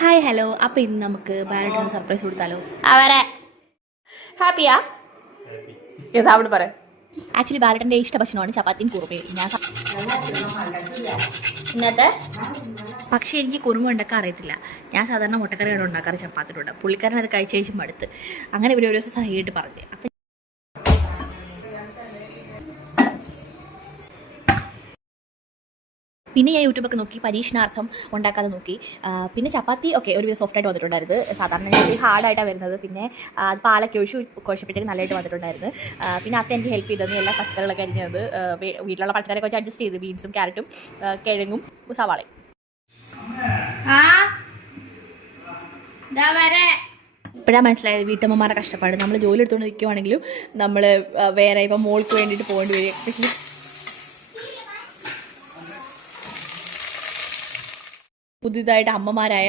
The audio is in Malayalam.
Hi hello. അപ്പോൾ ഇന്ന് നമുക്ക് ബാലൻസിന് സർപ്രൈസ് കൊടുത്താലോ? അവരെ ഹാപ്പിയാ അവിടെ പറ. ആക്ച്വലി ബാലറ്റിൻ്റെ ഇഷ്ട ഭക്ഷണമാണ് ചപ്പാത്തിയും കുറുമയും. ഇന്നത്തെ പക്ഷേ എനിക്ക് കുറുമ ഉണ്ടാക്കാൻ അറിയത്തില്ല. ഞാൻ സാധാരണ മുട്ടക്കറിയാണ് ഉണ്ടാക്കാറ് ചപ്പാത്തിയിലൂടെ. പുള്ളിക്കാരൻ അത് കഴിച്ച ശേഷം മടുത്ത്. അങ്ങനെ ഒരു ദിവസം സഹിയായിട്ട് പറഞ്ഞു. അപ്പം പിന്നെ ഞാൻ യൂട്യൂബൊക്കെ നോക്കി പരീക്ഷണാർത്ഥം ഉണ്ടാക്കാതെ നോക്കി. പിന്നെ ചപ്പാത്തി ഓക്കെ ഒരു സോഫ്റ്റായിട്ട് വന്നിട്ടുണ്ടായിരുന്നു. സാധാരണ ഞാൻ ഹാർഡായിട്ടാണ് വരുന്നത്. പിന്നെ പാലൊക്കെ കുഴച്ചപ്പോഴത്തേക്ക് നല്ലതായിട്ട് വന്നിട്ടുണ്ടായിരുന്നു. പിന്നെ അത്ത എനിക്ക് ഹെൽപ്പ് ചെയ്തത് എല്ലാ പച്ചക്കറികളൊക്കെ അരിഞ്ഞത്. വീട്ടിലുള്ള പച്ചക്കറിയൊക്കെ വെച്ച് അഡ്ജസ്റ്റ് ചെയ്ത് ബീൻസും ക്യാരറ്റും കിഴങ്ങും സവാളയും. ഇപ്പോഴാണ് മനസ്സിലായത് വീട്ടമ്മമാരുടെ കഷ്ടപ്പാട്. നമ്മൾ ജോലി എടുത്തുകൊണ്ട് നിൽക്കുവാണെങ്കിലും നമ്മൾ വേറെ ഇപ്പം മോൾക്ക് വേണ്ടിയിട്ട് പോകേണ്ടി വരും. എസ്പെഷ്യലി പുതിയതായിട്ട് അമ്മമാരായ